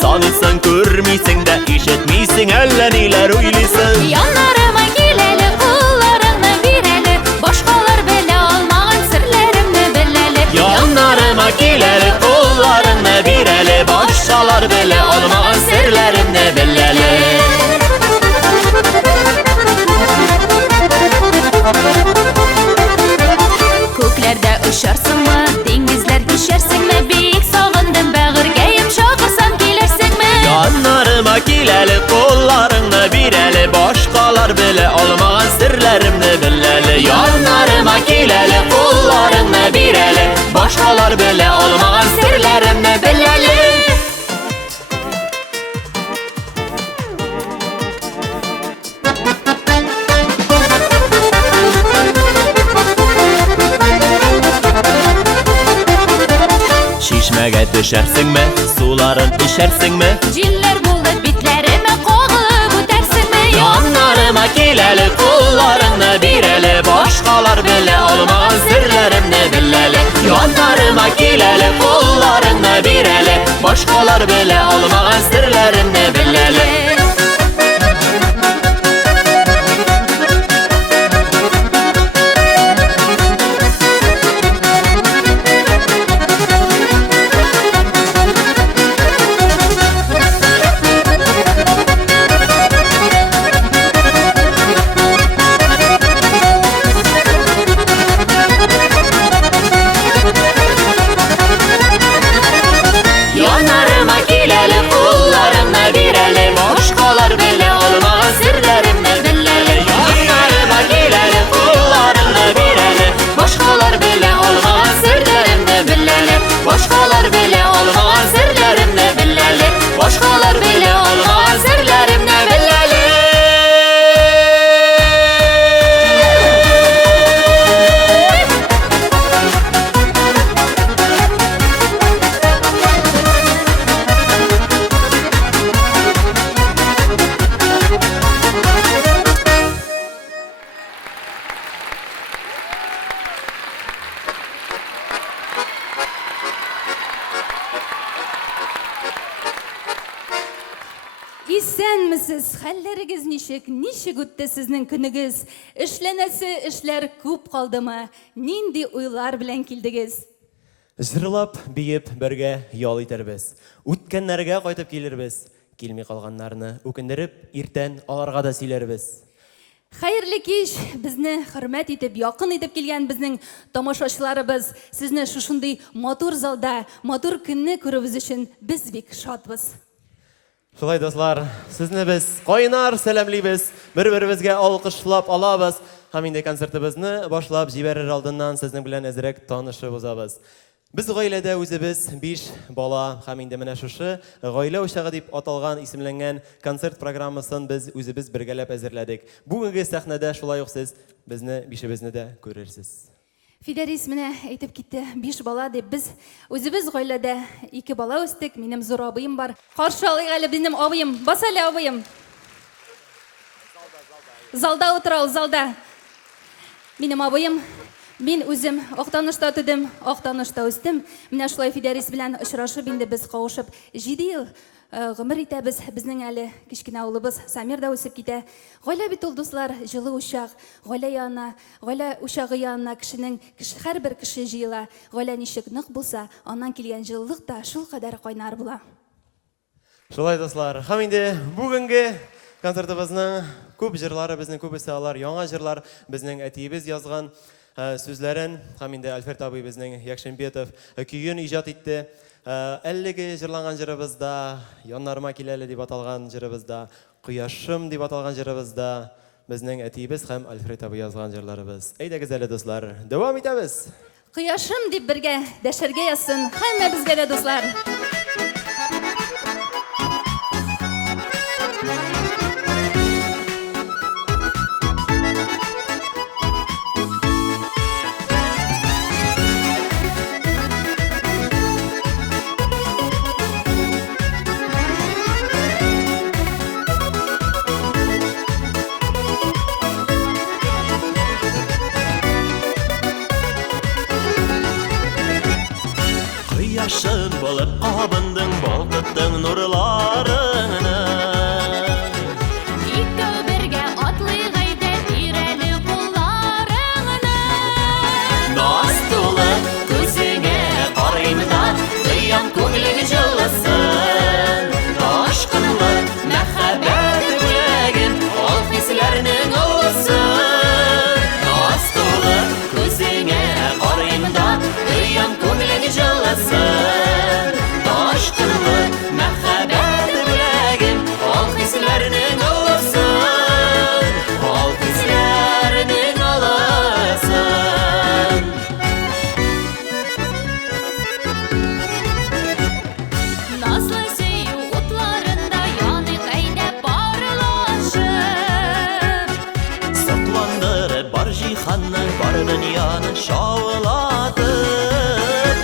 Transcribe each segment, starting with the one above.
Sanırsın görmeysin de işitmeysin eller neler uylısın. Yanlarıma geleli kullarını bireli, başkalar bile almağın sırlarımı bileli. Yanlarıma geleli kullarını bireli, başkalar bile almağın sırlarımı bileli. Köklerde uçarsın mı, denizler geçersin mi? Büyük sağındım bağırgayım, şakırsam gelirsin mi? Yanlarıma geleli kollarını bireli, başkalar bile almağın sırlarımı bileli. Yanlarıma geleli kollarını bireli, başkalar bile almağın sırlarımı bileli. Şişmege düşersin mi? Suların içersin mi? Ciller bulup bitlerime qoğulup ötersin mi? Yanlarıma geleli kullarını bireli, başkalar bile almağın sırlarımı bileli. Yanlarıma geleli kullarını bireli, başkalar bile almağın sırlarımı bileli. Yanlarıma geleli kullarını bireli, başkalar bile almağın sırlarımı bileli. Yanlarıma geleli kullarını bireli, başkalar bile almağın sırlarımı bileli. Başkalar bile almağın sırlarımı bileli. Başkalar bile almağın sırlarımı bileli. İsenmisiz, hallerigiz nişik ötті sizning күнігіз? Işlenesi işler көп қалдымы? Нинди уйлар белән килдегез? Жырлап, бейіп, бірге ял итербіз. Үткенләргә кайтып килербез. Килмей калганнарны үкендереп, иртән аларга да сөйләрбез. Хәерле кич, безне хөрмәт итеп, якын итеп килгән безнең тамашачыларыбыз, сезне шушындый матур залда, матур көнне күрүбез өчен без бик шатбыз. Шулай достлар, сезне без кайнар сәламлибез, бер-беребезгә алкышлап алабыз. Һәм инде концертыбызны башлап җибәрер алдыннан сезнең белән әзрәк танышып узабыз. Без гаиләдә үзебез 5 бала һәм инде менә шушы гаилә учагы дип аталган исемләнгән концерт программасын без үзебез бергәләп әзерләдек. Бүгенге сәхнәдә шулай ук сез безне бишебезне дә күрерсез. Фидарис менә әйтеп китте, 5 бала дип, без үзебез гаиләдә 2 бала үстек, минем зур абыем бар. Каршы алыйк әле минем абыем, бас әле абыем. Залда утыра ул, залда. Минем абыем, мин үзем Актанышта тудым, Актанышта үстем. Менә шулай Фидарис белән очрашып, инде без кавышып 7 ел гомер итәбез. Безнең әле кичкенә улыбыз Самир да үсеп китә. Гаилә бит ул дуслар, җылы учак, гаилә янына, гаилә учагы янына кешенең һәрбер кеше җыела. Гаилә ничек нык булса, аннан килгән җылылык та шул кадәр кайнар була. Шулай достлар, һәм инде бүгенге концертыбызның күп җырлары, безнең күбесе алар яңа җырлар, безнең әтиебез язган сүзләрен, һәм инде Альфред абый безнең Якшембетов көйен иҗат итте. Әлеге җырланган җырыбызда, Яннарыма киләле дип аталган җырыбызда, Кояшым дип аталган җырыбызда безнең әтиебез һәм Альфред абый язган җырларыбыз. Әйдәгез әле дуслар, дәвам итәбез. Кояшым дип бергә дәшәргә язсын, һәммәбезгә дә дуслар. Кояшым булып абындың, балкыттың нурлар. Cahanны бар dünyanı şavlatıp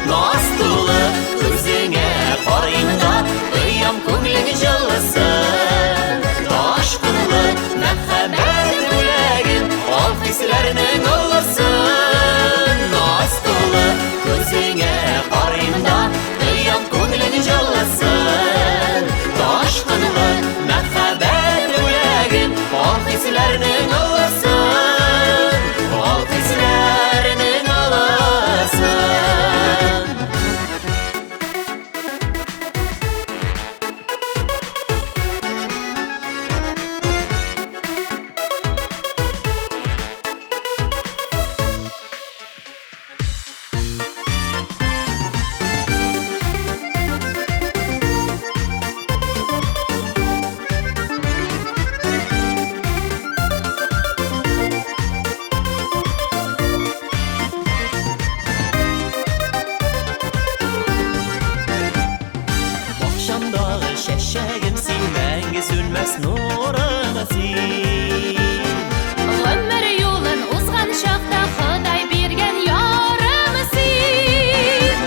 Naz dolu gözüne qarayım da Duyam көңілің жылысын Taşqınlı məxəbət büləyim Al hislərinin ılıсын Naz dolu gözüne qarayım da Duyam көңілің жылысын Taşqınlı məxəbət büləyim Al hislərinin ılıсын Al hislərinin ılıсын Akşamdağı şəşəgim sil, məngi sünməz nurunu sil. Ömür yolun uzğan şaqda Xuday bergen yarımısın.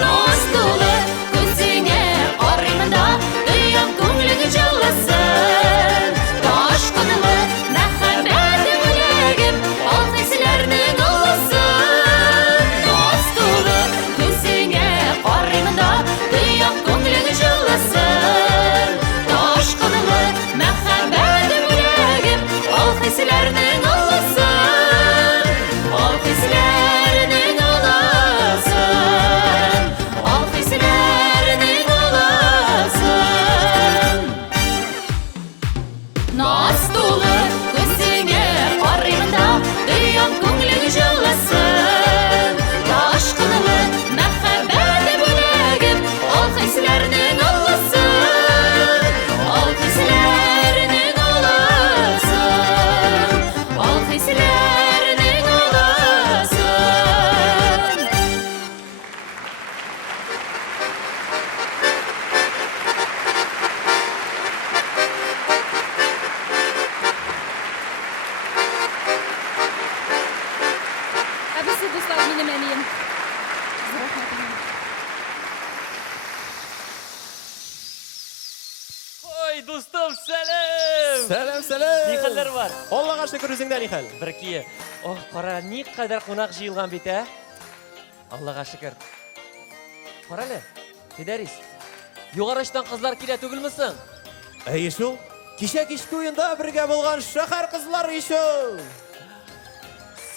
Naz dolu gözüne qarayım da Duyam көңілің жылысын Taşqınlı məxəbət büləyim Al hislərinin ılıсын Naz dolu gözüne qarayım da Duyam көңілің жылысын Taşqınlı məxəbət büləyim Al hislərinin ılıсын Al hislərinin ılıсын Al hislərinin ılıсын Naz dolu gözüne qarayım da Duyam көңілің жылысын Taşqınlı məxəbət büləyim Al hislərinin ılıсын Al hislərinin ılıсын Al hislərinin ılıсын Әбісі достар, менің әнейім. Oy dostum selam. Selam selam. Ne kadar var? Allah'a şükür üzüngden ihal. Бірке. Oh, qara ne kadar қонақ жиылған бет, ә? Аллаға шүкір. Қаралы, Федерис. Жоғарыштан қызлар келе түгілмісің? Әйе шул. Кеше кешкі ойында бірге болған шахар қызлар ишул.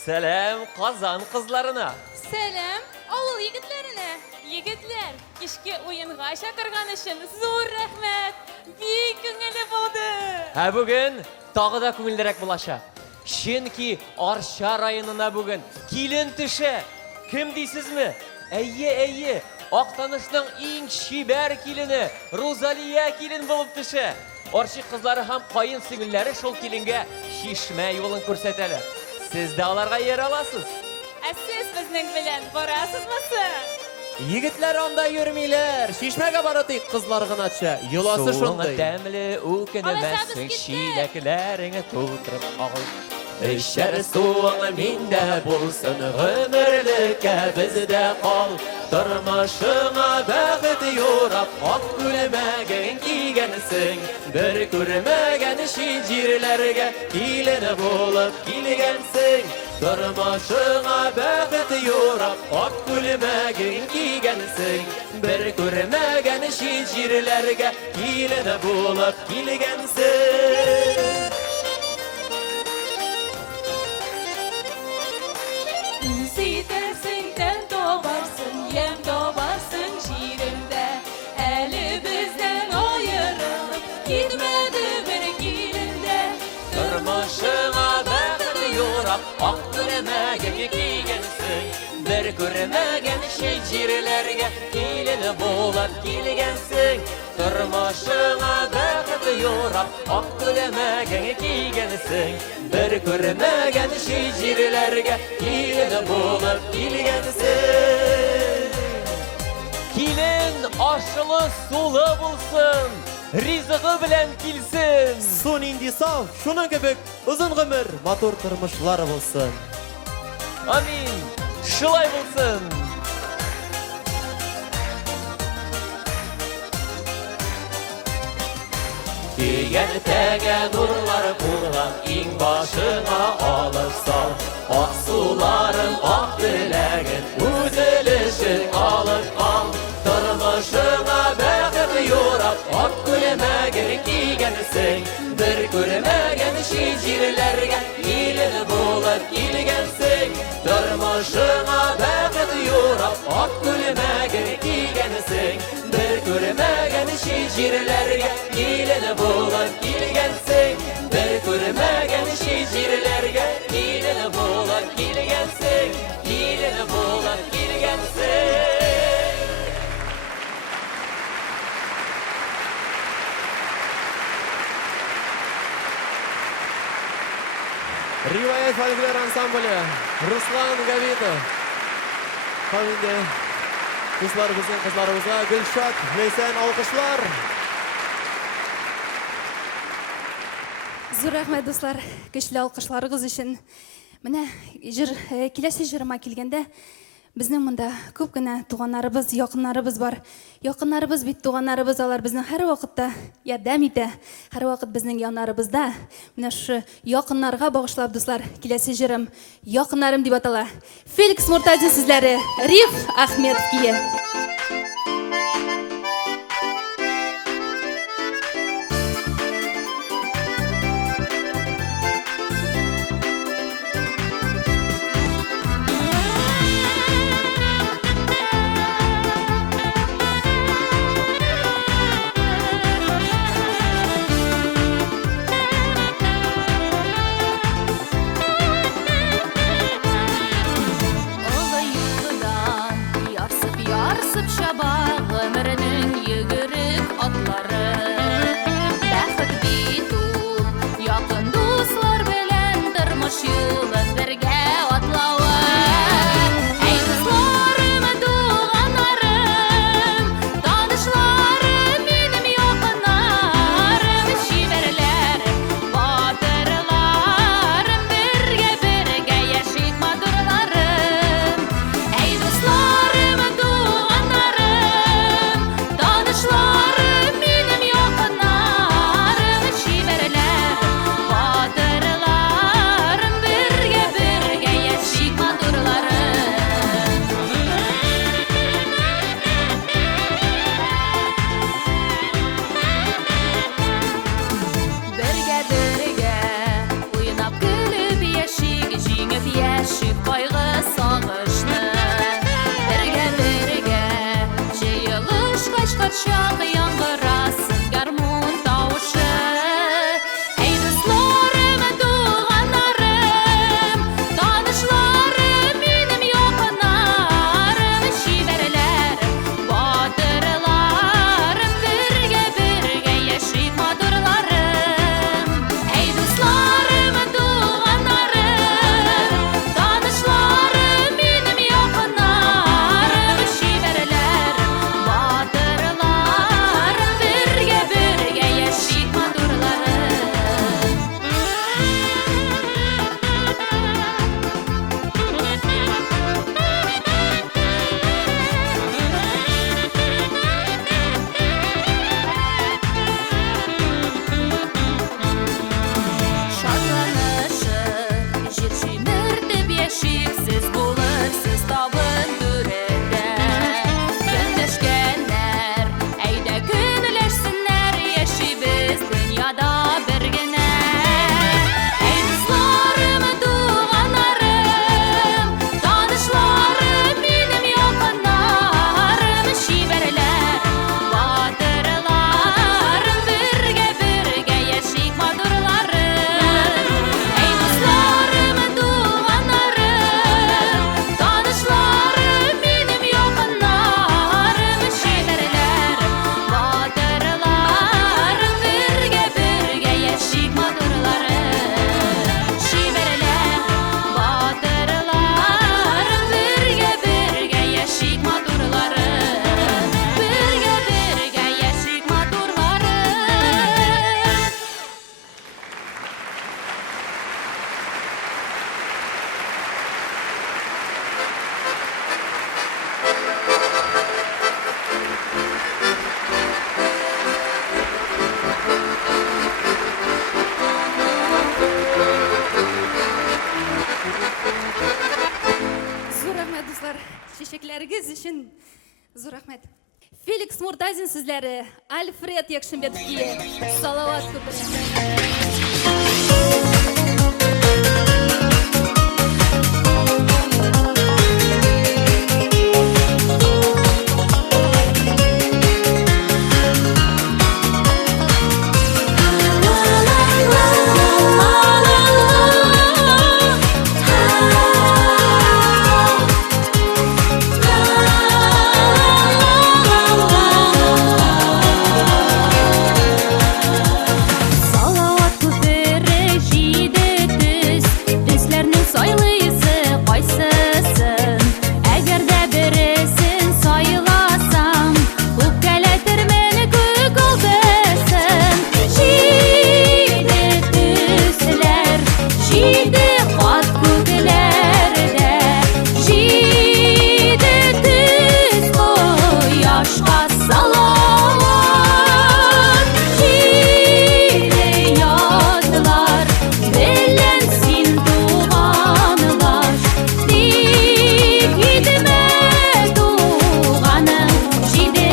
Сәлем Қазан қызларына. Сәлем, ауыл егетлеріне. Егетлер, кешке ойынға шақырған үшін зор рәхмәт. Бик көңілі болды. Ә бүгін тағы да көңілдірек болаша. Шенки Арша районына бүгін келін түші. Кім дейсізмі? Әйе. Ақтаныштың ең шибәр келіні Розалия келін болып түші. Арши қызлары һәм қайын сіңілләре шол келінге шишмә юлын көрсәтәлі. Сіз де аларға ер аласыз. Ә сіз біздің білән барасызмысы? Егетлер анда йөрмиләр. Шишмәгә бары тик кызлар гына төшә. Йоласы Суыңы шундый. тәмле үкенемәссің, Аласабыз китте. шиләкләріңі тутырып ағыл. Эшәр суыңы миндә булсын, гомерлеккә бездә кал. Тормышыңа бәхет юрап, ак күлмәген кигәнсең. Бер күрмәгән ши җирләргә килен булып килгәнсең. Тормышыңа бәхет юрап, ак күлмәген кигәнсең. Бер күрмәгән ши җирләргә килен булып килгәнсең. Ситәрсең, тән табарсың, ем табарсың җиремдә. Әле бездән аерылып китмәде бер килендә. Тормышыңа бәхет юрап, ак күрмәгән кигәнсең. Бер күрмәгән ши җирләргә килен булып килгәнсең. Тормышыңа бәхет юрап, ак күрмәгән кигәнсең. Бер күрмәгән ши җирләргә килен булып килгәнсең. Килен ашылы сулы булсын, ризыгы белән килсен. Су нинди сау, шуның кебек озын гомер, матур тормышлар булсын. Amin. Şulay bulsun. Diyen tege nurlar kurgan in başına alıp sal. Ak suların ak dilegin üzülüşün alıp al. Tırmışına bakıp yorap ak gülmegin kiygensin. Bir gülmegen şicirlerge ilin bulup ilgensin. Tırmışına bakıp yorap ak gülmegin kiygensin. Bir gülmegen şicirlerge ilin bulup ilgensin. Bir gülmegen şicirlerge ilin bulup ilgensin. İlin bulup ilgensin. Rivayet folklor ansambli Ruslan Gavitov. Hamide kızlarımızın kızlarımıza Gülşat Leysen alkışlar. Зур рәхмәт, дуслар, көчле алкышларыгыз өчен. Менә киләсе җырыма килгәндә, безнең монда күп кенә туганнарыбыз, якыннарыбыз бар. Якыннарыбыз бит туганнарыбыз, алар безнең һәр вакытта ярдәм итә. Һәр вакыт безнең яннарыбызда. Менә шу якыннарга багышлап, дуслар, киләсе җырым Якыннарым дип атала. Феликс Муртазин сүзләре, Риф Ахметов кие. Yarsıp şaba ömrünün yügürük atları Bәхет бит ул якын дуслар белән тормыш юлын бергә атлавы Әй дусларым, туганнарым, танышларым, минем якыннарым, шибәрләрем, батырларым, бергә яшик матурларым Әй дусларым, Tanışlarım benim yakınlarım şiverlerim batırlarım birge yaşayıp madurlarım Birge oynap gülüp yaşayıp jingip yaşayıp kaygı sağışlı Birge jayılış kaçkaçak яңгырасın гармун таушы Әй дусларым, туганнарым, танышларым, минем якыннарым, шибәрләрем, батырларым, бергә яшик матурларым. Әй дусларым, туганнарым, танышларым, минем якыннарым, шибәрләрем, батырларым, бергә яшик матурларым. Шатланышы, җир җимертеп яшиксез булып, сез табын түрәдә. Көндәшкәннәр, әйдә көнләшсеннәр, яшибез дөньяда бер генә. Әй дусларым, туганнарым, танышларым, минем якыннарым, шибәрләрем, батырларым, бергә яшик матурларым. Әй дусларым, туганнарым, Teşekkürleriniz için zor rahmet. Felix Murtazin sizleri, Alfred Yakşınbetовке salavat köpürün. Салават күпере жиде түз, түсләрнең сайлыйсы кайсысын? Әгәр дә бересен сайласам, күккәләтер мине күк алдысын. Жиде түсләр, жиде кат күкләрдә, жиде түз кояшка салават. Жиде ятылар, белән син туганлаш, тик идемә туганым, жиде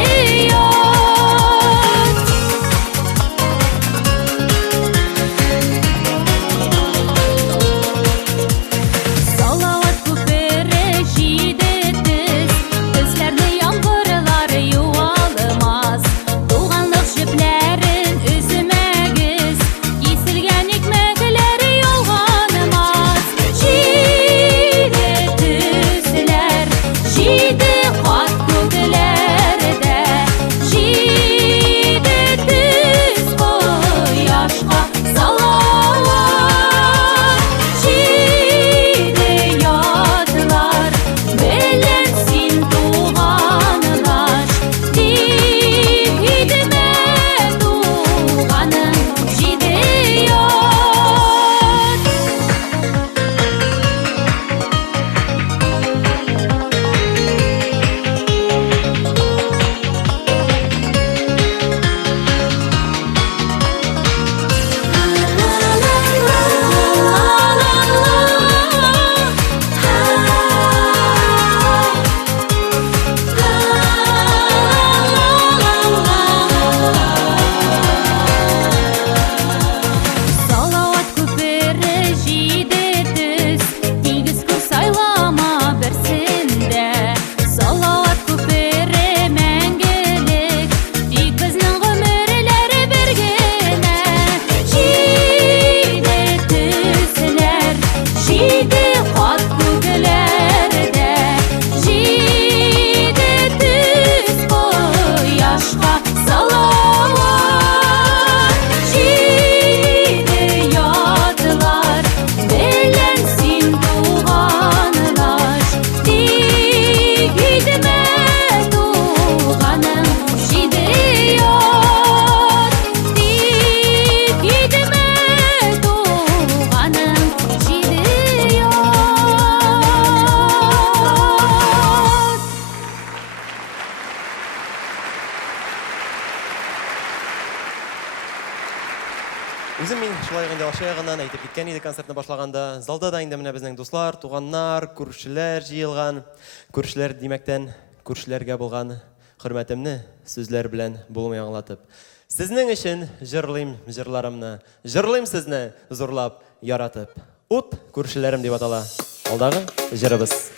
ят. Салават күпере жиде түз, түзләрне яңгырлар юалмас. Туганлык җепләрен үземәгез, киселгән икмәкләр ялганмас. Жиде түзләр, жиде кат күкләрдә, жиде түз кояшка салават. Жиде ятылар, белән син туганлаш, тик идемә туганым, жиде ят. Салават күпере жиде түз, тигез күз сайлама берсендә. Салават күпере мәңгелек, тик безнең гомерләр бер генә. Жиде түзләр, жиде кат күкләрдә, жиде түз кояшка салават. Жиде ятылар, белән син туганлаш, тик идемә туганым, жиде ят. Тик идемә туганым, жиде ят. Үзем мин шулай инде аша ягыннан әйтеп киткән иде концертны башлаганда. Залда да инде менә безнең дуслар, туганнар, күршеләр җыелган. Күршеләр димәктән күршеләргә булган хөрмәтемне сүзләр белән булмый аңлатып. Сезнең өчен җырлыйм җырларымны, җырлыйм сезне зурлап яратып. Ут күршеләрем дип атала. Алдагы җырыбыз.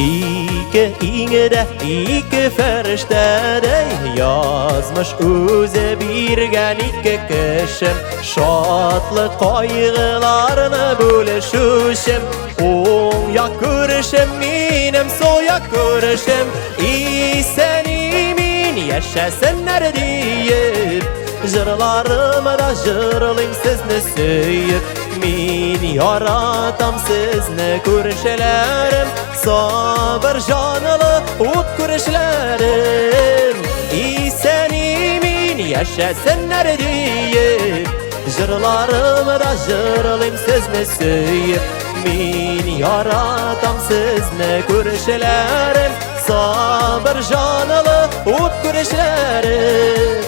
İki iğde, iki feriştede yazmış özü birgen iki kişim. Şatlı kaygılarını bölüşüşüm. On ya görüşüm, benim soya görüşüm. İsenimin yaşasınlar deyip, jırlarımı da jırlayım sizni söyüp. Min yaratam sizni görüşlerim, sabır canlı ut görüşlerim. İsenimin yaşasınlar deyip, jırlarımı da jırlayım sizni söyüp. Min yaratam sizni ko'rishlerim, sabır canlı ut ko'rishlerim.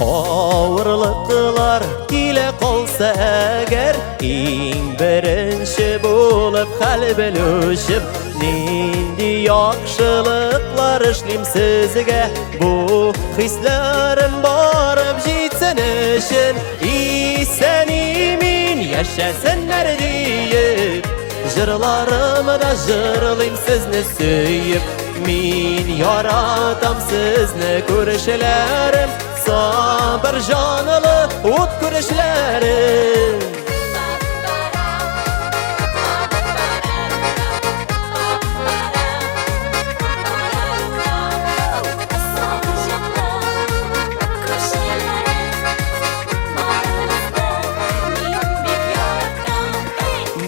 Ağırlıklar kile qalsa əgər, İng birinci bo'lib hal bilishib, Nindi yaxşılıklar işlim sizge, Bu hislarim barib jitsin işin, İsenimin yaşasınlar deyip, Jırlarımda jırlayım sizni söyüp, Min yaratam sizni ko'rishlerim, sabır canlı ut ko'rishlerim.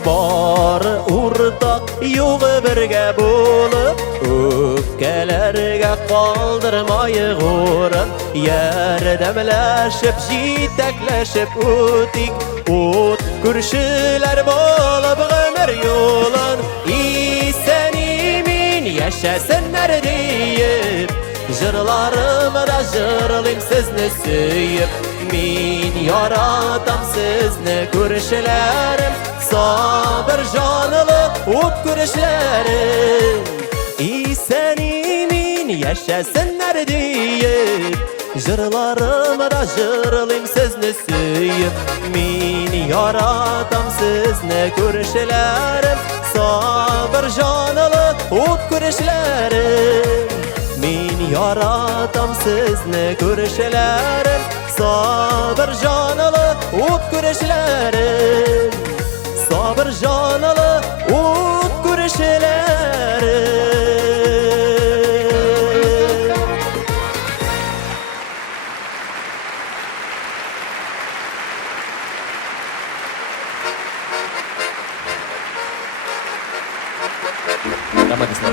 Bari urtaq yo'g'i birga bo'lib, o'pkalarga qoldirmayıq o'rin, yardamlashib jitaklashib o'tik, o't ko'rishlar bo'lib g'amir yo'lin, isanimin yashasınlar deyip, jırlarımda jırlayım sizni söyüp, Min yaratam sizni ko'rishlerim, sabır canlı ut ko'rishlerim. İsenimin yaşasınlar deyip, Jırlarımda jırlayım sizni söyüp, Min yaratam sizni ko'rishlerim, sabır canlı ut ko'rishlerim. Min yaratam sizni ko'rishlerim, sabır canlı ut ko'rishlerim. Sabır canlı ut ko'rishlerim. Rahmat sizlar.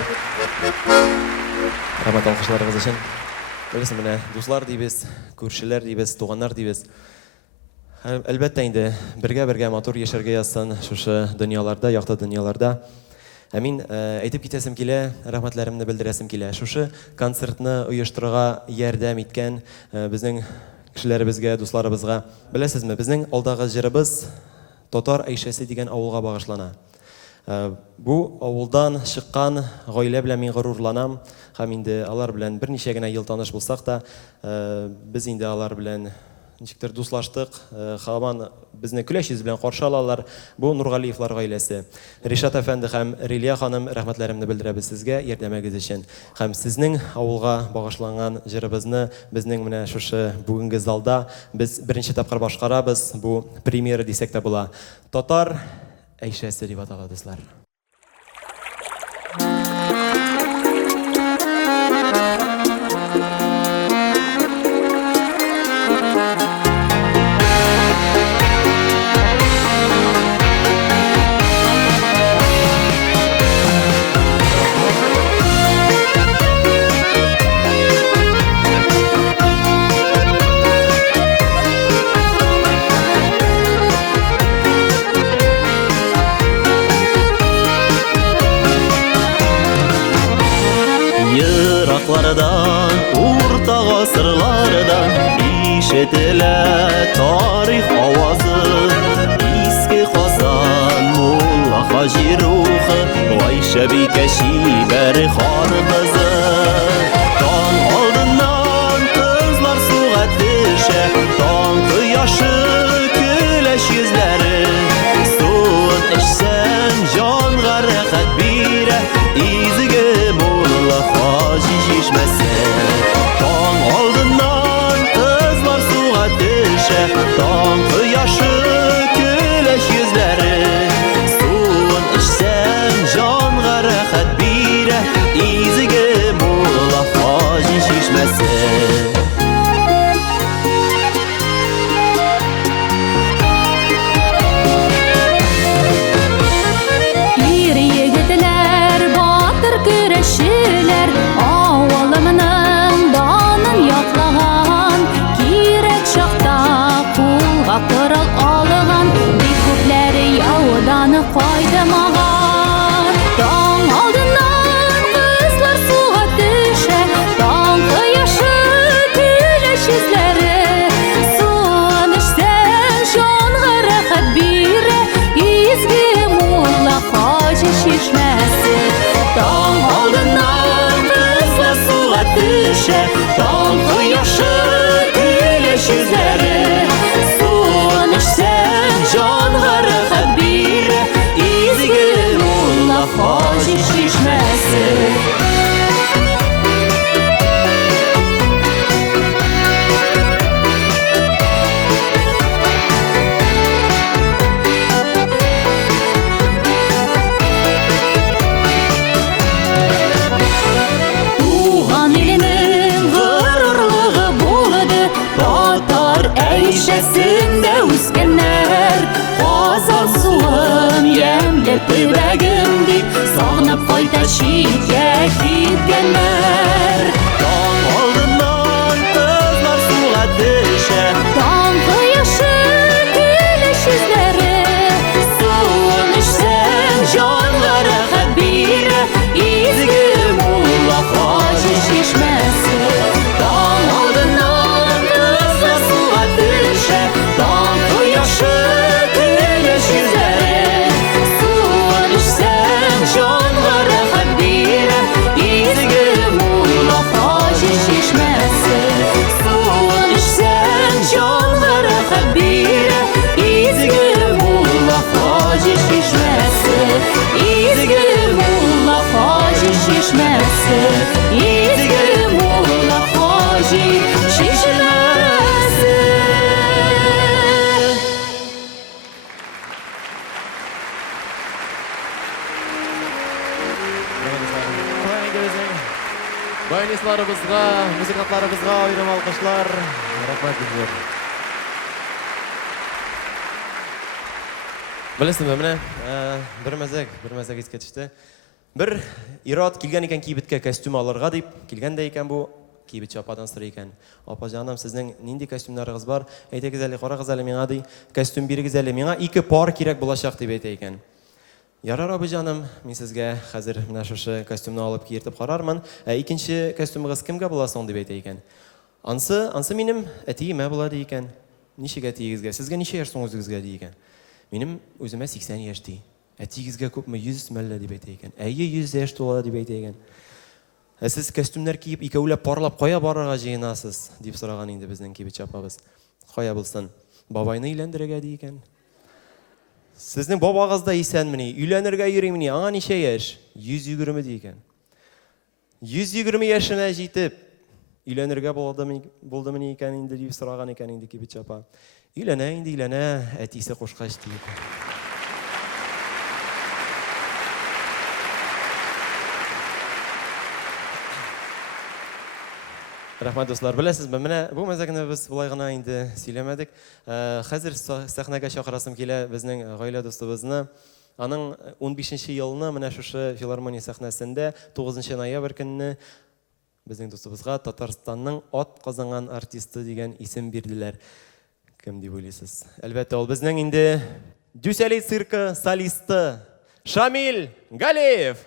Rahmat alkışlarınız için. Bilirsin mine, dostlar deybiz, ko'rishlar deybiz, tuğanlar deybiz. Elbette indi birge motor yaşarga yazsan şu dünyalarda, yakta dünyalarda. Min aytib kitesim kile, rahmatlarimni bildiresim kile. Şu konsertni uyushtirishga yordam etgan bizning kishilarimizga, do'stlarimizga. Bilasizmi, bizning oldagi jirimiz Totar Ayshasi degan avulga bag'ishlana. Bu avuldan chiqqan g'oila bilan men g'ururlanam. Ham endi ular bilan bir nechagina yil tanish bo'lsak da, biz endi ular bilan nechikdir do'stlashdik. Hamon bizni kulash yuz bilan qarshi oladilar. Bu Nurg'aliyevlar oilasi. Rishat afandi ham Riliya xonim rahmatlarimni bildiramiz sizga yardamingiz uchun. Ham sizning avulga bag'ishlangan jirimizni bizning mana shu bugungi zalda biz birinchi taqir boshqaramiz. Bu premyera desak da bo'la. Totar Ayshasi deb ataladi do'stlar. Yıraklardan, orta asırlardan işitiler tarih avazı. Eski Kazan, Mulla Hacı ruhu, vay şebikeşi beri xar kızı. Tan aldından kızlar suğa düşe, tan kıyaşı güleş yüzleri. Suğun içsen can garakat bire, izge Mulla Hacı şişmesi. Tan aldından kızlar suğa düşe, tan kıyaşı güleş yüzleri. Suğun içsen can garakat bire, izge Mulla Hacı şişmesi. İri yigitler, batır güreşçiler, avvalımının danın düşe Dağ yaşı güleş yüzleri Suun içsen canları bir İzgi mulla hoca şişmesi Şesinde üskenler Kazan suğum yemlep bebegimdi Sağınıp koyta şirkek gitkenler Dağın aldından kızlar suğa düşe Dağ yaşı güleş yüzleri Suun içsen canları bir İzgi mulla hoca şişmesi Dağın aldından kızlar suğa düşe Dağ yaşı güleş yüzleri Suun içsen canları bir İzgi mulla hoca şişmesi Suun içsen canları bir İzgi mulla hoca şişmesi İzgi mulla hoca şişmesi İzgi mulla hoca şişmesi Баянистларыбызга, музыкантларыбызга айрым алкышлар. Рахмат дилер. Білесіңбі, міне, бір мәзәк еске түсті. Бір ират келген екен кейбітке костюм алырға деп, келгенде екен бұл кейбітші ападан сұрай екен. Апа жаным, сіздің нендей костюмдарыңыз бар? Әйтегіз әлі, қарағыз әлі меңа дей, костюм беріңіз әлі меңа 2 пар керек болашақ деп айта екен. Ярар абы жаным, мен сізге қазір мына шушы костюмны алып киертіп қарармын. Екінші костюмыңыз кімге бола соң деп айта екен. Ансы менің әтейіме болады екен. Нешеге әтейіңізге? Сізге неше яш соңызыңызға дей екен. Менің өзіме 80 яш дей. Әтейіңізге көп мә 100 мәлі деп айта екен. Әйе 100 яш толады деп айта екен. Сіз костюмдар киіп, икәулеп парлап қоя барыға жиынасыз деп сұраған енді біздің кейбітші апабыз. Қоя білсін. Бабайны үйлендіреге дей екен. Сіздің бабағызда исән міне, үйленерге үйрен міне, аңа неше яш? 120 дейкен. 120 яшына жетіп, үйленерге болды міне екен енді деп сұраған екен енді кейбітші апа. Үйлене, әтесі қошқаш дейік. Рахмат достар, білесіз бі, міне бұл мәзәкіні біз бұлай ғана енді сөйлемедік. Қазір сәхнәгә шақырасым келе біздің ғайлә достыбызны. Аның 15-ші елына міне шушы филармония сәхнәсінде 9 ноябрь күніне біздің достыбызға Татарстанның ат қазанған артисты деген исем берділер. Кім деп ойлайсыз? Әлбәттә, ол біздің енді Дюсәли циркі солисты Шамил Галиев.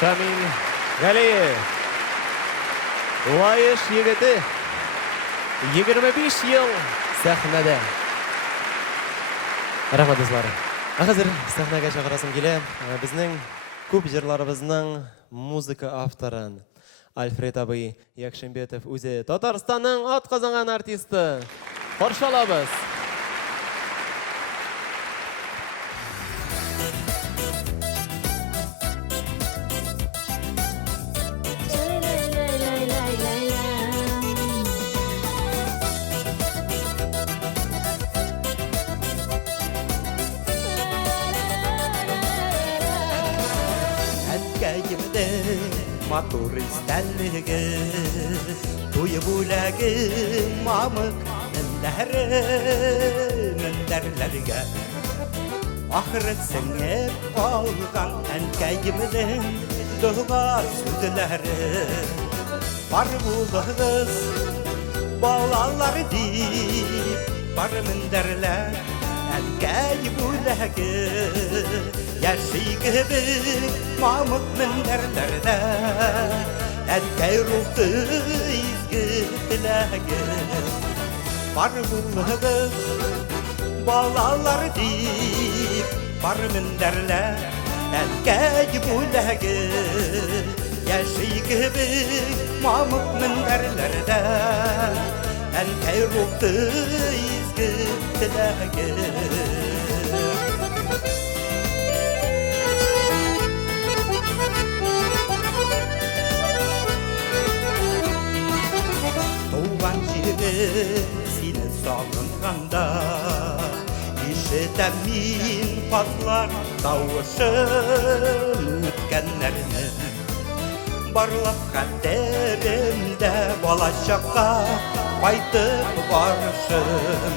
Шамин Галиев. Лайыш егеті 25 ел сәхнәдә. Рахмат дусларым. Хәзер сәхнәгә чакырасым килә. Безнең күп җырларыбызның музыка авторын Альфред абый Якшембетов үзе Татарстанның атказанган артисты. Каршы алабыз. Әнкәйімді матур істәлігі Туйы бүләгі мамық міндәрлерге Ақыры сіңіп қалған әнкәйімдің дұға сөзілері Бар бұлығыз балалар дейіп бар міндәрлер Әнкәй бүләгі Яши gibi mamık minderlerde Erkey ruhtu izgi dilegi Var bulğız balalar deyip Var minderler erkey bulegi Yaşı gibi mamık minderlerde Erkey ruhtu izgi dilegi Seni sağlığında İşitem min patlar Davuşım ötkenlerini Barlap kaderimde Balaşakka Baytıp varışım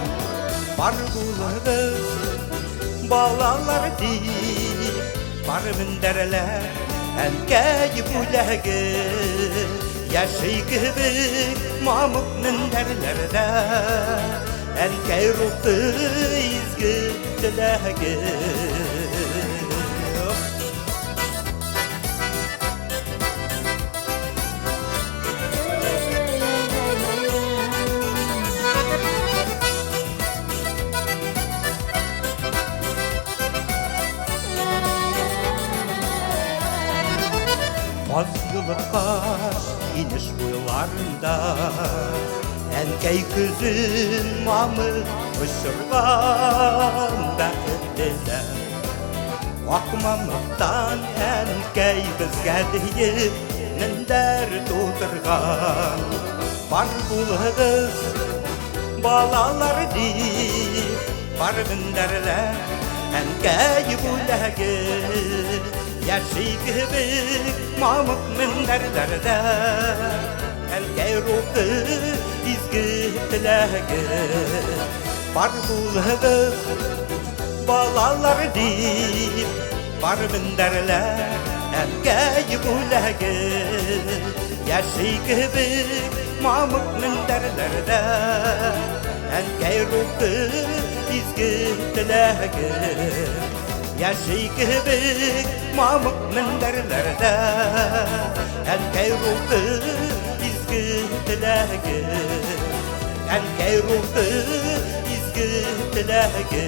Var buluruz Balalar deyip Var minderler Erkeği bulegi Yaşı gibi mamık minderlerde Erkey ruhtu izgi dilegi Az yıllık kaş iniş boylarında Enkey küzün mamı ışırgan bәхеттелер Akmamıktan enkey bizge deyip Minder tutırgan Var bulğız balalar deyip Var minderler enkey bulegi Yaşı gibi mamık minderlerde Erkey ruhtu izgi dilegi Var bulğız balalar deyip Var minderler erkey bulegi Yaşı gibi mamık minderlerde Erkey ruhtu izgi dilegi Yaşı gibi mamık minderlerde Erkey ruhtu izgi dilegi Erkey ruhtu izgi dilegi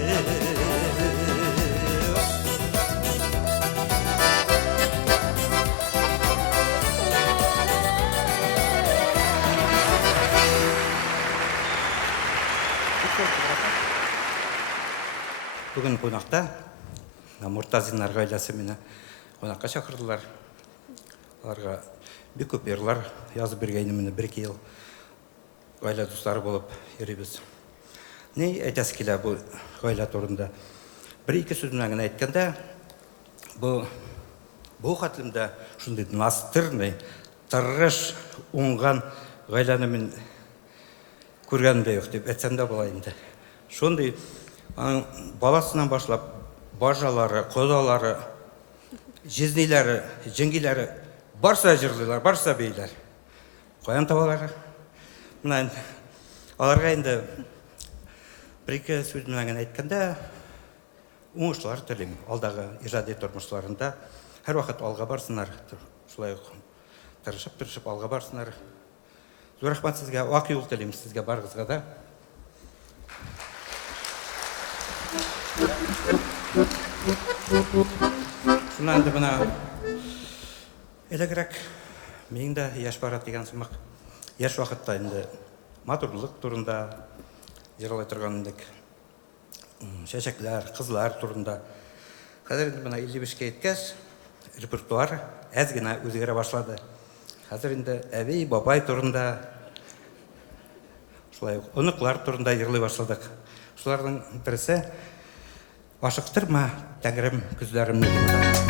Бүгін қонақта Мұртазинар ғайласы мені қонаққа шақырдылар. Оларға бек көп ерлар жазып бергені мені бір-екі ел ғайла достары болып еребіз. Не айтасы келе бұл ғайла турында? Бір-екі сөзімнен айтканда, бұл қатылымда шындай настырный, тырыш, оңған ғайланы мен көргенімде жоқ деп айтсам да болайынды. Шондай баласынан башлап, бажалары, қодалары, жезнейлері, жеңгейлері барса жырлылар, барса бейлер. Қоян табалары. Аларға енді бір-екі сөзімнен айтканда, оңышылар тілеймін. Алдағы ижади тұрмышларында Һәр вакыт алга барсыннар. Шулай ук тырышып алга барсыннар. Зур рәхмәт сезгә, вак юл телим сезгә барыгызга да. Шуннан да бына элегрәк мин дә яшь бара дигән сымак. Яшь вакытта инде матурлык турында җырлый торган идек. Чәчәкләр, кызлар турында. Хәзер инде бына 55-кә еткәч, репертуар әз генә үзгәрә башлады. Хәзер инде әби, бабай турында, шулай ук оныклар турында җырлый башладык. Шуларның берсе Ашыктырма, Тәңрем, күзләремне дип.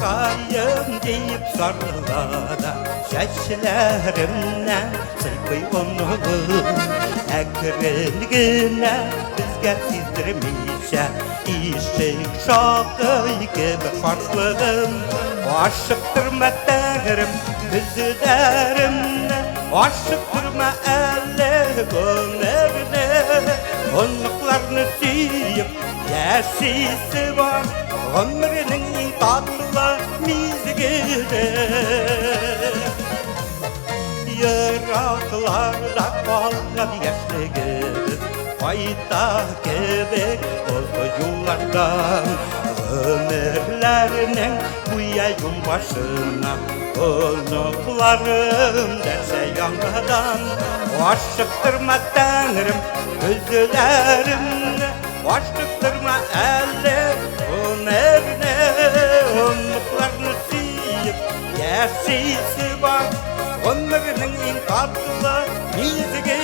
Babakayım deyip sarılada Şəşlərimdən sırpıy onulu Əkrilgine bizgə sizdirmişə İşik şağı gibi farklığım Aşıktırma Tәңrем, gözlerimle Aşıktırma elle gönlümle Onluklarını suyup yaşisi var Ömrünün tatlı mizgiri Yıraklarda kalgan yaşlığımız Fayda kebek oldu yollardan Ömürlerinin bu yayın başına Onluklarım derse yangadan Aşıktırma Tәңrем, gözlerimle Aşıktırma elle ömrüne Onluklarını suyup yaşisi var Ömrünün en tatlı mizgiri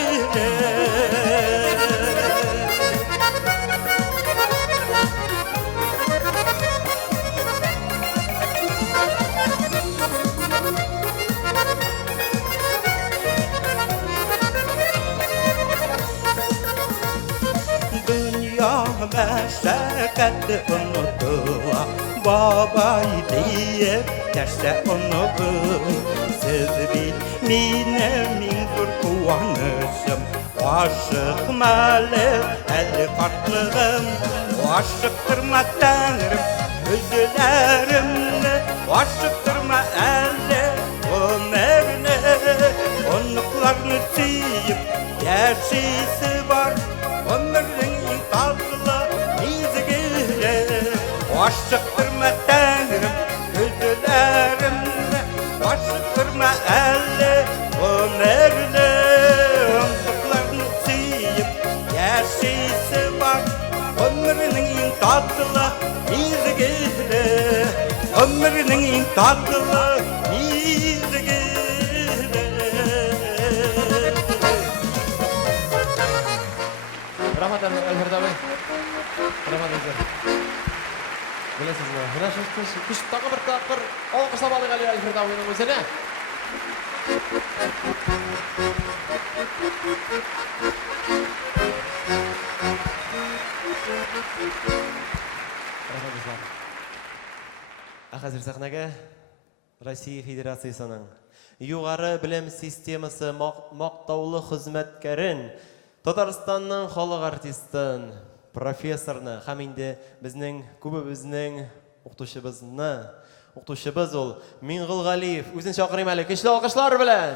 Dünya meşakkatli unutuла Babay deyip derse unutum Siz bilmeyin zor kuvanışım Aşıkmalı el farklığım Aşıktırma Tәңrем, gözlerimle Aşıktırma elle ömrüne Onluklarını suyup yaşisi var Ömrünün tatlı mizgiri Aşıktırma Tәңrем, gözlerimle Aşıktırma elle ömrüne Onluklarını suyup yaşisi var Ömrünün tatlı mizgiri Ömrünün tatlı mizgiri Rahmat Alfred abi. Rahmat Alfred. Bilasizmi? Mana shu kuch taqi bir taqir olqishlab olaylik Ali Alfred abining o'zini. Rahmat. Hozir sahnaga Rossiya Federatsiyasining yuqori bilim sistemasi maqtovli xizmatkarin Tataristonning xalq artistin, professorni, ham endi bizning kubimizning o'qituvchimiz ol Ming'il G'aliyev. O'zini chaqirayman, kuchli olqishlar bilan.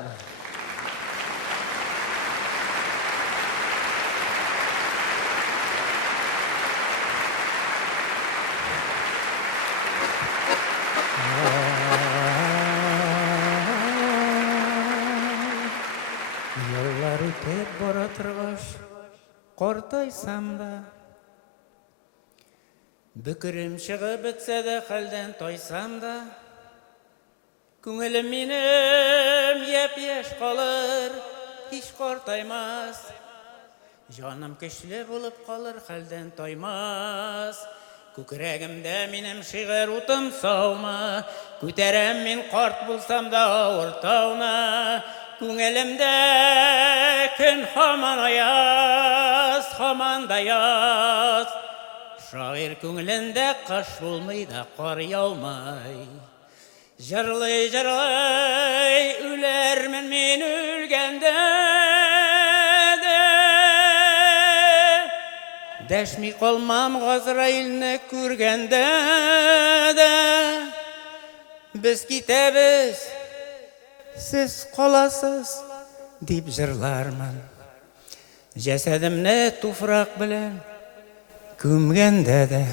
Yıllar ötüp bora turgaç Qortaysam da Bükürüm çıgıp bitse de halden toysam da Күңелем минем яп-яш kalır Hiç qortaymaz Жаным көчле булып kalır halden toymaz Күкрәгемдә минем шигырь утым саума Күтәрәм мин карт булсам да авыр тауна Күңелемдә көн һаман аяз хаманда яз. Шағир көңілінде қаш болмайды, қар яумай. Жырлай өлермін мен өлгенде де. Дәшмей қалмам Ғазраилні көргенде де. Біз кетеміз, сіз қаласыз деп жырлармын. Жәсәдімні туфрақ білен көмгенде де.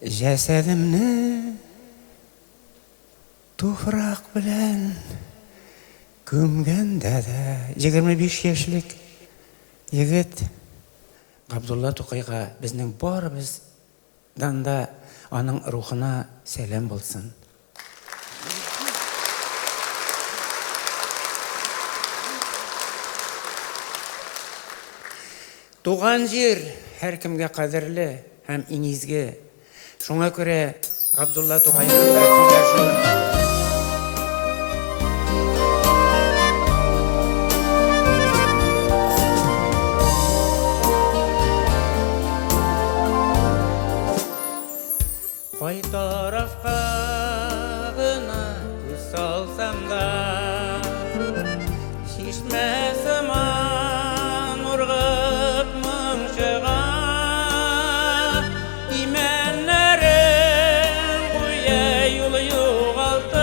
Жәсәдімні туфрақ білен көмгенде де. 25 яшілік егіт Ғабдулла Тоқайға біздің барымыздан да аның рухына сәлем болсын. Туған жер әркімге қадірлі һәм еңізге. Шуңа көре Ғабдулла Тоқайның да сөйләші. Қай тарафқа ғына көз салсам да, шешмәсім ұрғып мұңшыға, именлерін қойа юл юғалтып,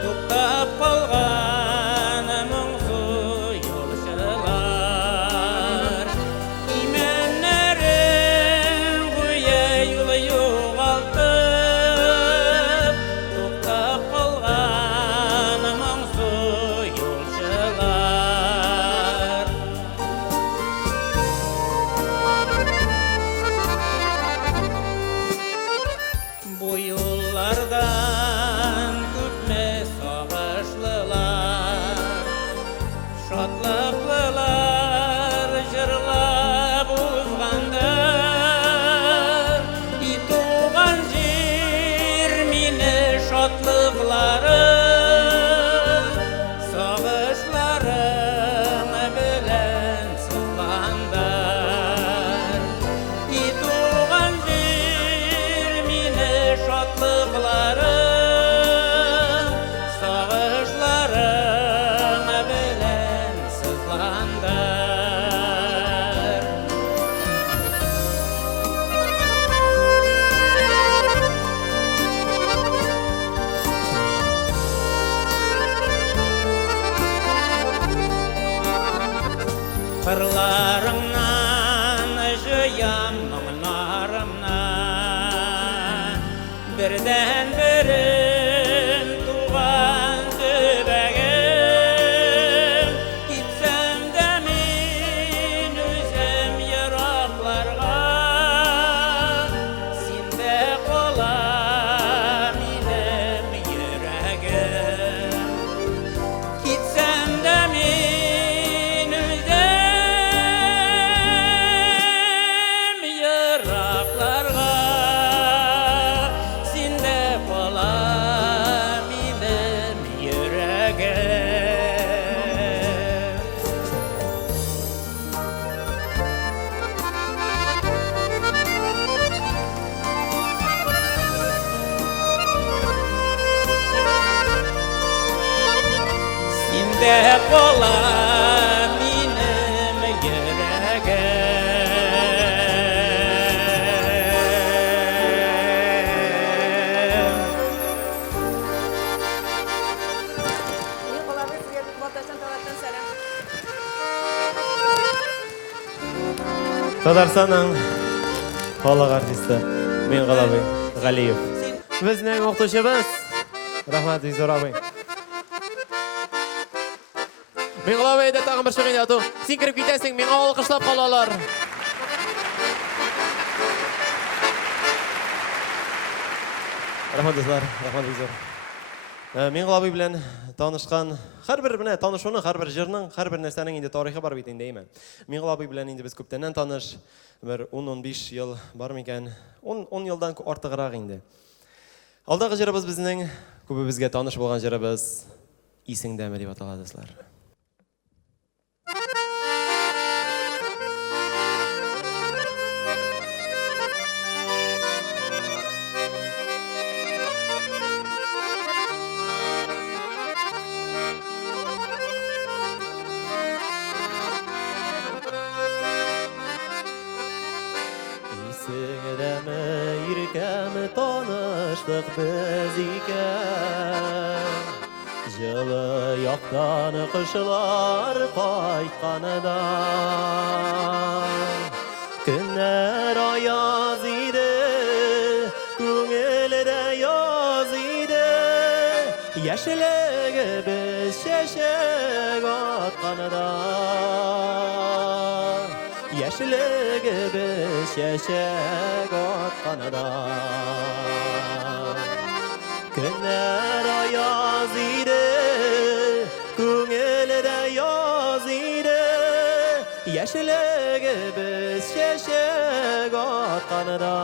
тоқтап қалған мұңсу yolшылар. Именлерін қойа юл юғалтып, тоқтап қалған мұңсу yolшылар. Bu yollardan күпме сағышлылар, шатлықлылар жырлап узғандар. И туған жер мені шатлықларым, сағышларым білән сызғандар. И туған жер мені шатлықларым, сағышларым білән сызғандар. Қырларыңнан жиям мұңларымнан, бірден бірім туған төбәгім. Кетсем де мен өзім ерақларға, сенде қола менің жүрегім. Кетсем де мен өзім ерақларға, сенде қола менің жүрегім. Сенде қола менің жүрегім. Татарстанның халық артисті Меңғалабай Ғалиев. Біздің оқытушыбыз. Рахмат, Виктор абай. Меңғалабайды тағын бір шығын ату. Сен кіріп кетесің, мен алқышлап қалалар. Рахмат, достар. Рахмат, Виктор. Меңғалабай білән танышқан, әрбір міне танышуның, әрбір жырның, әрбір нәрсенің инде тарихы бар бит инде деймін. Меңғалабай білән инде біз көптеннен таныш, бір 10-15 ел бар мекен, 10 елдан артығырақ инде. Алдағы жырыбыз біздің көбімізге таныш болған жырыбыз Исіңдәме деп аталады, достар. tanıştık biz iken Жылы яктан кышылар кайтканында Күннәр аяз иде, күңелдә яз иде Яшьлегебез чәчәк атканда Яшьлегебез чәчәк атканда Күннәр аяз иде, күңелдә яз иде Яшьлегебез чәчәк атканда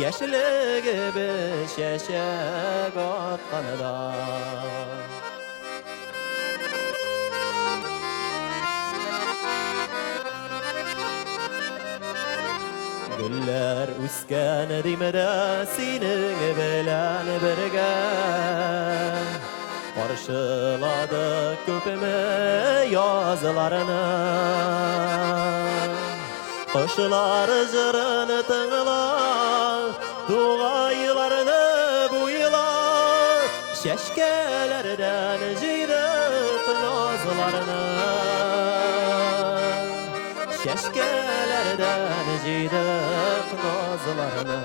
Яшьлегебез чәчәк атканда Güller üsken dimede senin bilen birge Karşıladık köpüme yazılarını Kışlar jırını tığla Duaylarını buyla Şeşkelerden jıydık nazlarını Şeşkelerden jıydık nazlarını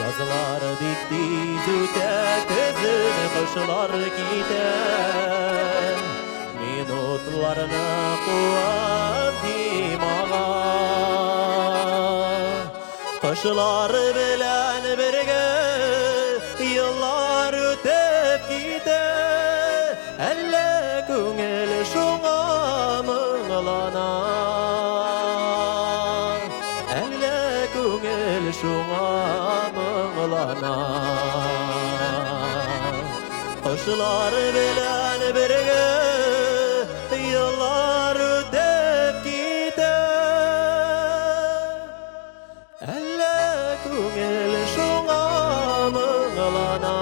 Yazılar dikti züte kızın kışlar gider Minutlarına kuvvet dimağa Kışlar bilen birge yıllar ötep gider Elle köngel şuna mıngılana Elle köngel şuna Kışlar bilen birge yıllar ötep gider Elle köngel şuna mıngılana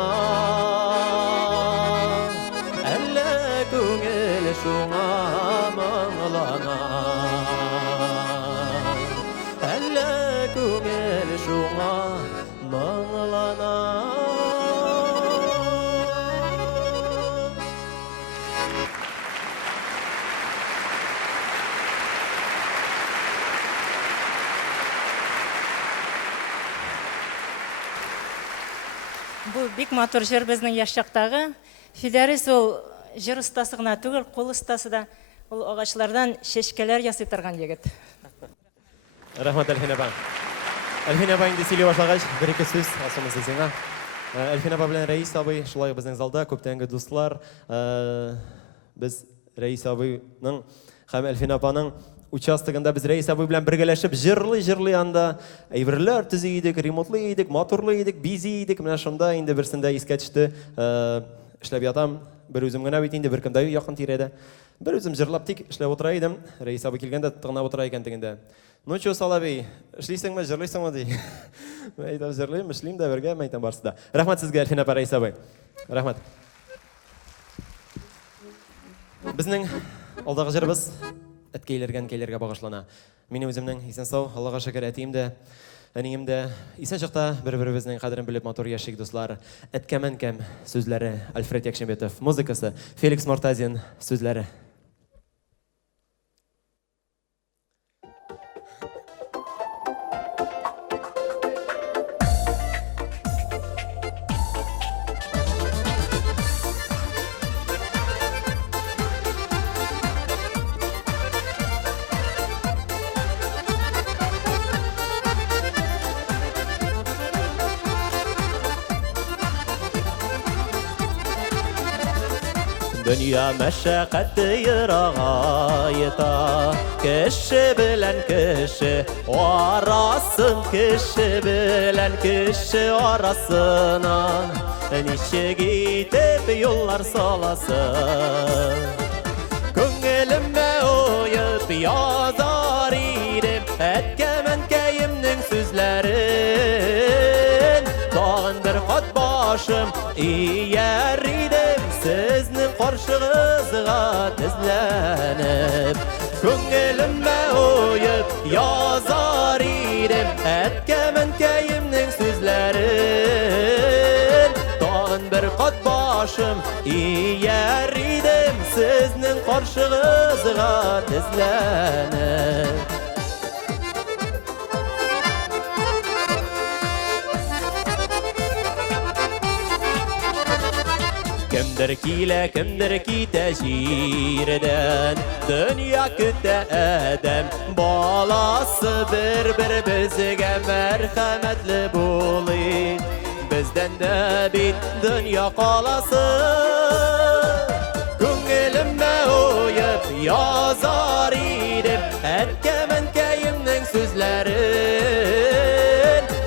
Elle köngel şuna mıngılana Elle köngel şuna mıngılana Бұл бик матур жыр біздің яшақтағы. Фидарис ол жыр ұстасы ғына түгіл, қол ұстасы да ол ағачлардан шешкелер ясый тұрған егіт. Рахмат Әлфин апа. Әлфин апа инде сөйлей башлағач, бір-екі сөз асымыз сізіңа. Әлфин апа белән Рәис абый шулай безнең залда күптәнге дуслар. Без Рәис абыйның һәм Әлфин апаның участогында біз Рәис абый белән бергәләшеп җырлый анда әйберләр төзи идек, ремонтлый идек, матурлый идек, бизи идек. Менә шунда инде берсендә искә төште. Эшләп ятам, бер үзем генә бит инде беркемдә якын тирәдә. Бер үзем җырлап тик эшләп утыра идем. Рәис абый килгәндә тыгынап утыра икән тегендә. Ну чё, Салавей, эшлисеңме, җырлыйсыңмы ди. Мен әйтәм, җырлыйм, эшлим дә бергә, мен әйтәм барсы да. Рәхмәт сезгә, Әлфин апа, Рәис абый. Рәхмәт. Безнең алдагы җырыбыз әткәйләргә, кәйләргә багышлана. Минем үземнең исән сау, Аллага шөкер, әтием дә, әнием дә исән чакта бер-беребезнең кадерен белеп матур яшик дуслар. Әткәмәнкәм сүзләре Альфред Якшембетов, музыкасы Феликс Мортазин сүзләре. Dünya meşakkatli yırağayta Kişi bilen kişi arasın Kişi bilen kişi arasına Nişe gidip yollar salasın Köngülüme yazar idim etkemen keyimnin sözlerin Dağın bir kat başım iyer idim Siznin karşınızga tizlenip Köngülüme uyup yazar idim etkemen keyimnin sözlerin Dağın bir kat başım iyer idim Siznin karşınızga tizlenip kimdir kite şiirden Dünya küte edem balası bir bizge merhametli buli Bizden de bit dünya kalası Köngülüme uyup yazar idim etkemen keyimnin sözlerin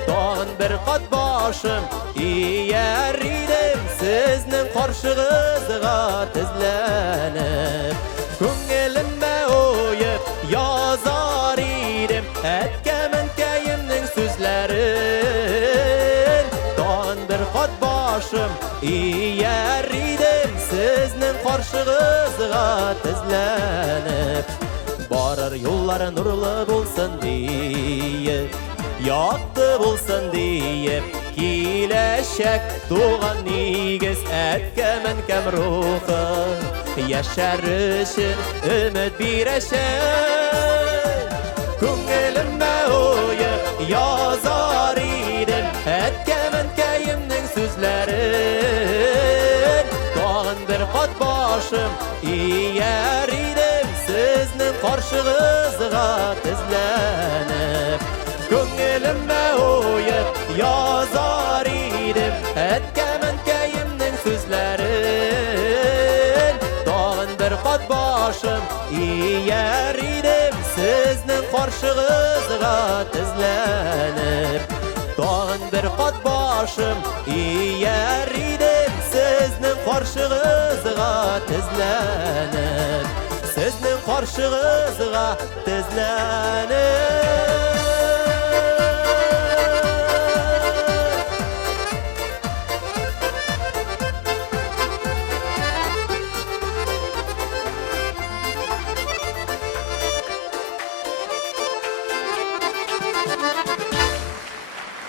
Dağın bir kat başım iyer idim Siznin karşınızga tizlenip Köngülüme uyup yazar idim etkemen keyimnin sözlerin Dağın bir kat başım iyer idim Siznin karşınızga tizlenip Barır yolları nurlu bulsun diye Yattı bulsun diye Kileşek doğan nigiz etkemen kem ruhu Yaşar için ümit bir eşek Köngülüme uyup yazar idim etkemen keyimnin sözlerin Dağın bir kat başım iyer idim Siznin karşınızga tizlenip Köngülüme uyup yazar idim etkemen keyimnin sözlerin Dağın bir kat başım iyer idim Siznin karşınızga tizlenip Dağın bir kat başım iyer idim Siznin karşınızga tizlenip Siznin karşınızga tizlenip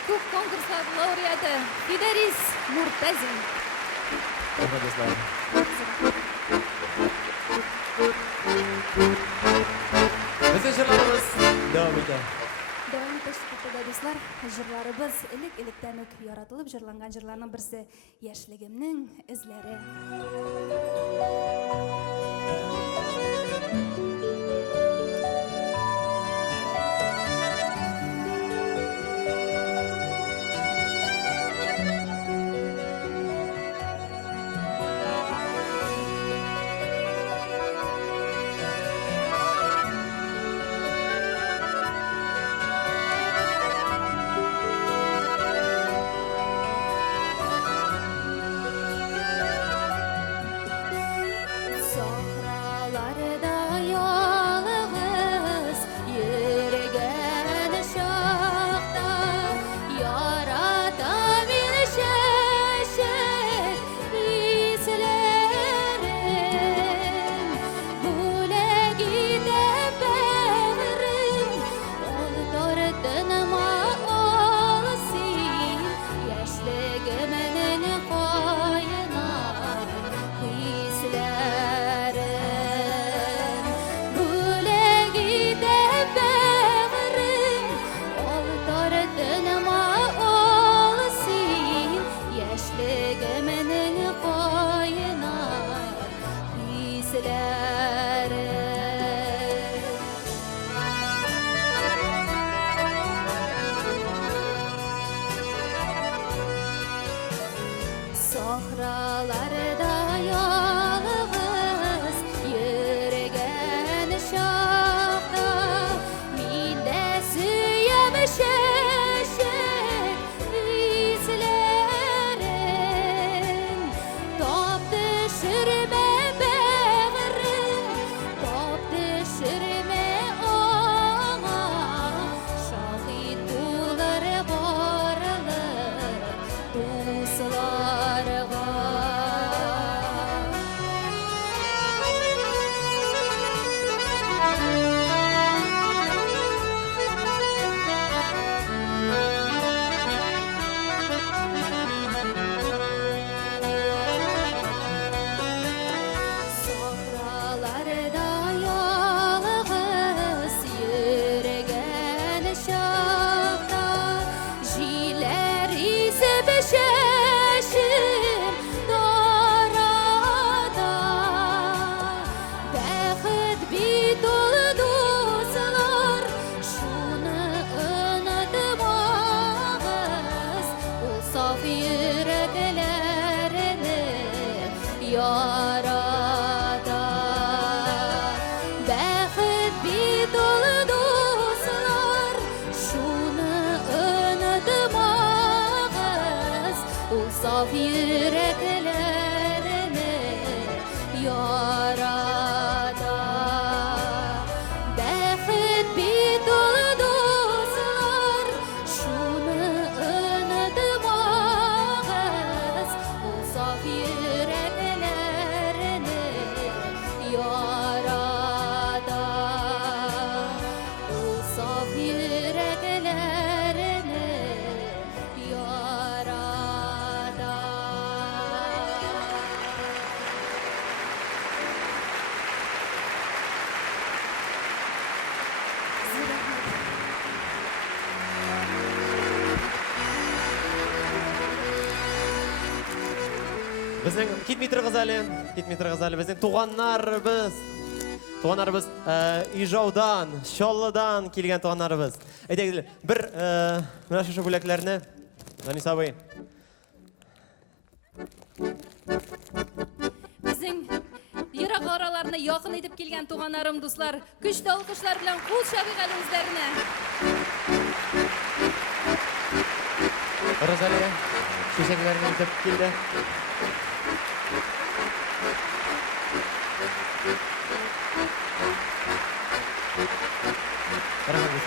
Ko'p konkurslar laureati Fideris Murtazin. Arkadaşlar. Bizim jırlarımız devam eder. Davam etish haqida do'stlar, jurlarimiz ilik-ilikdan yaratilib jurlangan jurlarning birisi Yoshligimning izlari. Sürme saf yüreklerini yarada. Bexit bir dolu dostlar, şunu unutmağız. O saf yüreklerini yarada. O saf yüreklerini yarada. Bizning ketmey turg'iz ali, bizning tug'anlarimiz Ijovdan, Sholladan kelgan tug'anlarimiz. Aytaylik, bir mana shu bo'laklarni Zanisa bo'yin. Bizning yiroq oralarni yaqin etib kelgan tug'anlarim do'stlar, kuchli olqishlar bilan qo'l shaviqali o'zlarini. Rozaliya sheshaklarini yutib keldi. Rahmat.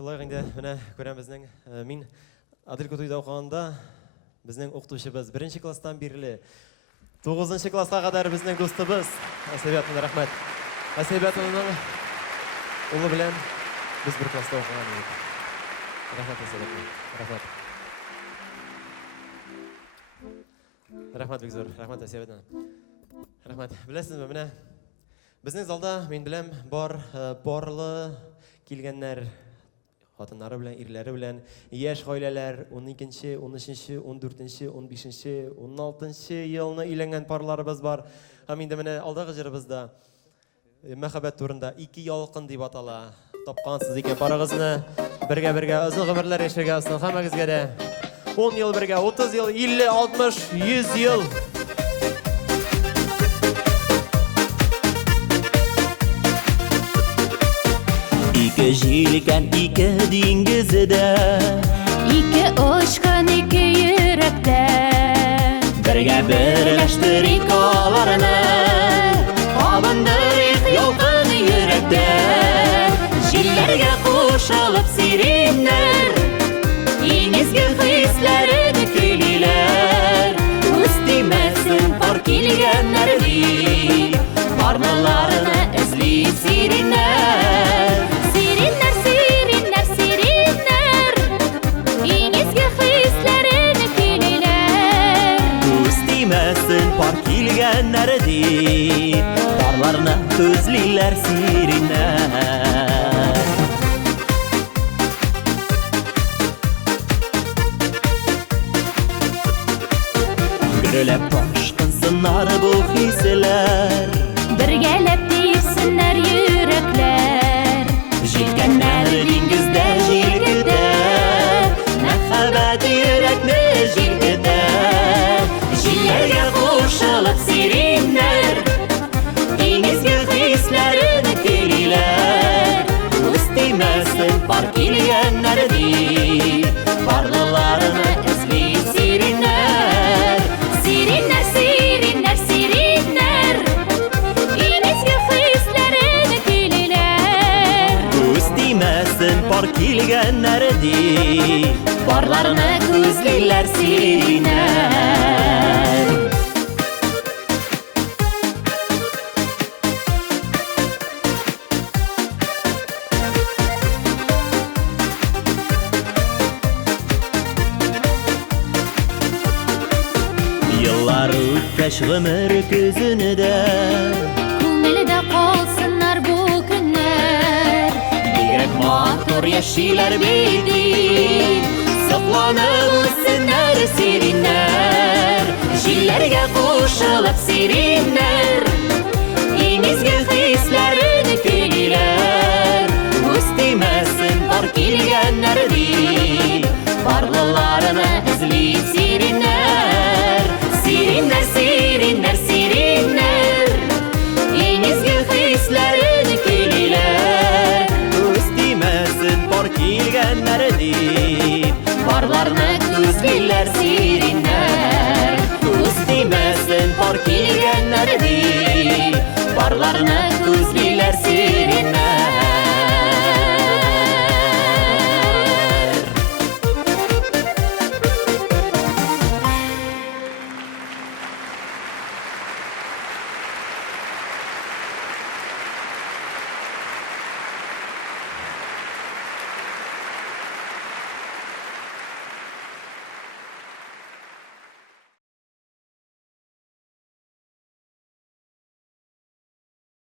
Шулай инде менә күрәбезнең мин Адел Кутуйда укыганда безнең укытучыбыз 1нче класстан бирле 9нчы класска кадәр безнең дустыбыз Асәбиятовна, рәхмәт. Асәбиятовнаның улы белән без бер класста укыган идек. Рәхмәт Асәбиятовна. Рәхмәт. Рәхмәт бик зур. Рәхмәт Асәбиятовна. Рәхмәт. Беләсезме, менә безнең залда мин беләм барлы килгәннәр хатыннары белән, ирләре белән, яшь гаиләләр 12нче, 13нче, 14нче, 15нче, 16нчы елны өйләнгән парларыбыз бар. Һәм инде менә алдагы җырыбызда мәхәббәт турында 2 ялкын дип атала. Тапкансыз икән парыгызны, бергә озын гомерләр яшәргә язсын һәммәгезгә дә. 10 ел бергә, 30 ел, 50, 60, 100 ел. Ике җилкән, ике диңгездә, ике очкан, ике йөрәктә, бергә берләштерик аларны, абындырыйк ялкын йөрәктә. Җилләргә кушылып сиреннәр, иң изге хисләрен көйлиләр. Күз тимәсен пар килгәннәр ди, барныларны эзли сиреннәр. Пар килгәннәр ди, парларны күзлиләр сиреннәр. Гөреләп башкынсыннар бу хисләр, бергәләп типсеннәр йөрәкләр. Җилкәннәр диңгездә җилкедә, мәхәббәт йөрәкне җилкедә. Җилләргә кушылып сиреннәр, иң изге хисләрен көйлиләр. Күз тимәсен пар килгәннәр ди, парлыларны эзли сиреннәр. Сиреннәр, сиреннәр, сиреннәр, иң изге хисләрен көйлиләр. Күз тимәсен пар килгәннәр ди, парларны күзлиләр сиреннәр. Yıllar үткәч гомер күзенедә, күңелдә калсыннар бу көннәр. Бигрәк матур яшиләр бит, сокланып үссеннәр сиреннәр. Җилләргә кушылып сиреннәр, иң изге хисләрен көйлиләр. Күз тимәсен пар килгәннәр ди, парлыларны эзли сиреннәр. Сиреннәр, сиреннәр, сиреннәр, иң изге хисләрен көйлиләр. Күз тимәсен пар килгәннәр ди, парларны күзлиләр сиреннәр. Күз тимәсен пар килгәннәр ди, парларны